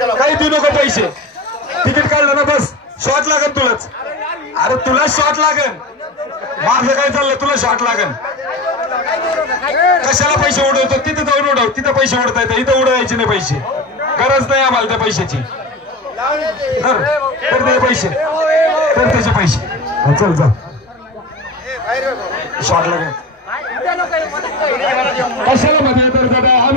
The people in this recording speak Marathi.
काही देऊ नको पैसे. तिकीट काढलं ना बस. शॉट लागन तुलाच. अरे तुला शॉट लागन. माझं काय चाललं तुला शॉट लागन. कशाला पैसे उडवतो. तिथे जाऊन उडव. तिथे पैसे उडता येतात. इथं उडवायचे नाही पैसे. गरज नाही आम्हाला त्या पैशाची. तर ते पैसे तर त्याचे पैसे. चल जा शॉट लागेल कशाला मध्ये तर